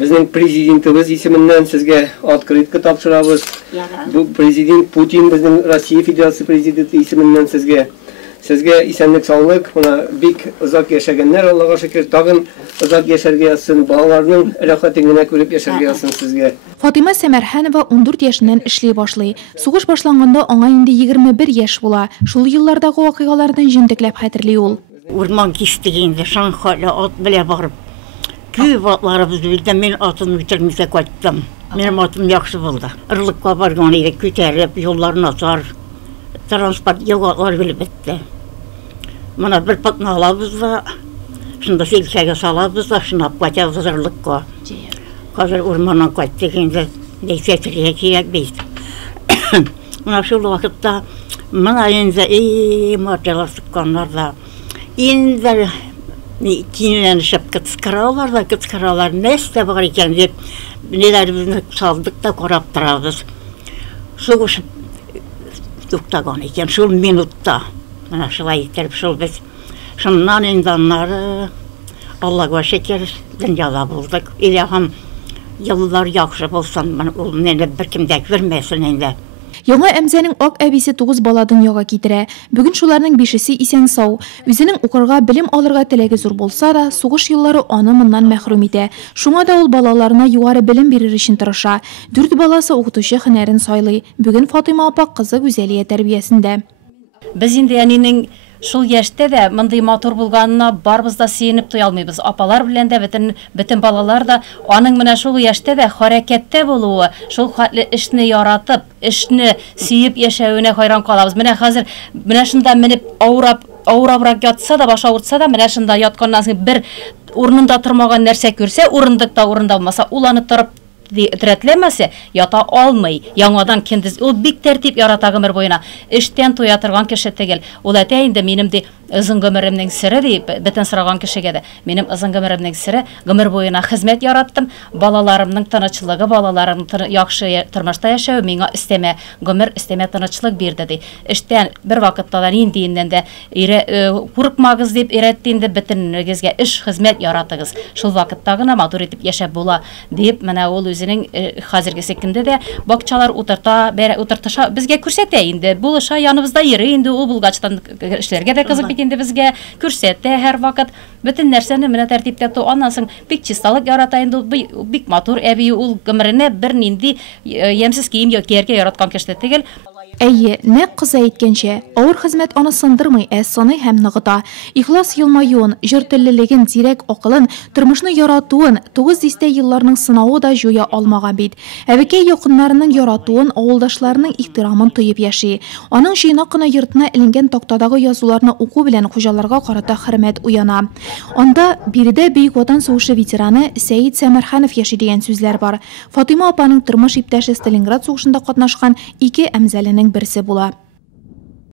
Bizning prezidentimiz isminden sizge открытка topshiramiz. Bu prezident Putin bizning Rossiya Federatsiyasi prezidenti isminden sizge esenlik sağlık, buna bik uzak yaşaganlar Allah'a şükür tagın uzak yaşarga yazsın, balalarning rahatligini ko'rib yaşarga yazsın sizge. Fatima Semerhanova 14 yaşından işley başlay. Сугыш башланганда аңа инде 21 яшь була. Шул еллардагы вакыйгалардан җентекләп хәтерли ул. Урман кистегенде Шанхайга ат белән барып. Күп атларыбыз билдә мин атын үтермисә кайттым. Минем атым яхшы булды. Ырлыкка барган иде, күтәреп юлларны ачар. Транспорт юллар белеп бетте. Мына бер патна алабыз да, шунда селкәгә салабыз да, шунап кайтабыз ырлыкка. Хәзер урманнан кайттык инде, нәйсәтергә кирәк бит. Мына шул вакытта мына инде маталар сыкканнар да. Инде кинәләнешеп кыскыралар, нәрсә бар икән дип, неләребезне салдык та карап торабыз. Сугыш туктаган икән шул минутта. Мына шулай итеп шул без шуннан инде аннары Аллага шөкер дөньяда булдык. Илһам еллар яхшы булсын, ул менә беркем дә күрмәсен инде. Яңа Әмзәнең ак әбисе 9 бала дөньяга китерә. Бүген шуларның 5-се исән сау. Үзенең укырга, белем алырга теләге зур булса да, сугыш еллары аны моннан мәхрүм итә. Шуңа да ул балаларына югары белем бирер өчен тырыша. 4 баласы укытучы һөнәрен сайлый. Бүген Фатыйма апа кызы Гүзәлия тәрбиясендә. Без инде әнинең шул яшьтә дә мондый матур булганына барбыз да сөенеп туя алмыйбыз. Апалар белән дә бөтен балалар да аның менә шул яшьтә дә хәрәкәттә булуы, шул хәтле эшне яратып, эшне сөеп яшәвенә хайран калабыз. Менә хәзер менә шунда менеп авырабрак ятса да, баш авыртса да, менә шунда ятканнан соң бер урынында тормаган нәрсә күрсә, урындыкта урында булмаса, уланып торып Тирәтләмәсә, ята алмый. Яңадан киндез ул бик тәртип ярата гомер буена. Эштән туя торган кеше түгел. Ул әтә инде минем ди озын гомеремнең сире ди, бөтен сораган кешегә дә. Минем озын гомеремнең сире гомер буена хезмәт яраттым. Балаларымның тынычлыгы, балаларымның яхшы тормышта яшәү миңа истәмә, гомер истәмә тынычлык бирде ди. Эштән бер вакытта да инде курыкмагыз дип өйрәтте инде бөтенегезгә эш хезмәт яратыгыз. Шул вакытта гына матур итеп яшәп була дип менә ул үзенең хәзерге секендә дә бакчалар утыртыша безгә күрсәтә инде. Булыша яныбызда йөри инде ул булгачтан эшләргә дә кызык бит инде безгә күрсәтә һәр вакыт бөтен нәрсәне менә тәртиптә ту. Аннан соң бик чисталык ярата инде ул бик матур әби ул гомеренә бер нинди ямсыз кием кияргә яраткан кеше түгел. Әйе, нәкъ кыз әйткәнчә, авыр хезмәт аны сындырмый, саный һәм ныгыта. Ихлас елмаюын, җыр теллелеген, зирәк акылын, тормышны яратуын 9 дистә елларның сынавы да җуя алмаган бит. Әбекәй якыннарының яратуын, авылдашларының ихтирамын тоеп яши. Аның җыйнак кына йортына эленгән тактадагы язуларны уку белән хуҗаларга карата хөрмәт уяна. Анда биредә Бөек Ватан сугышы ветераны Сәйид Сәмәрханов яши дигән сүзләр бар. Фатыйма апаның тормыш иптәше Сталинград сугышында катнашкан 2 әмзәленең берсе була.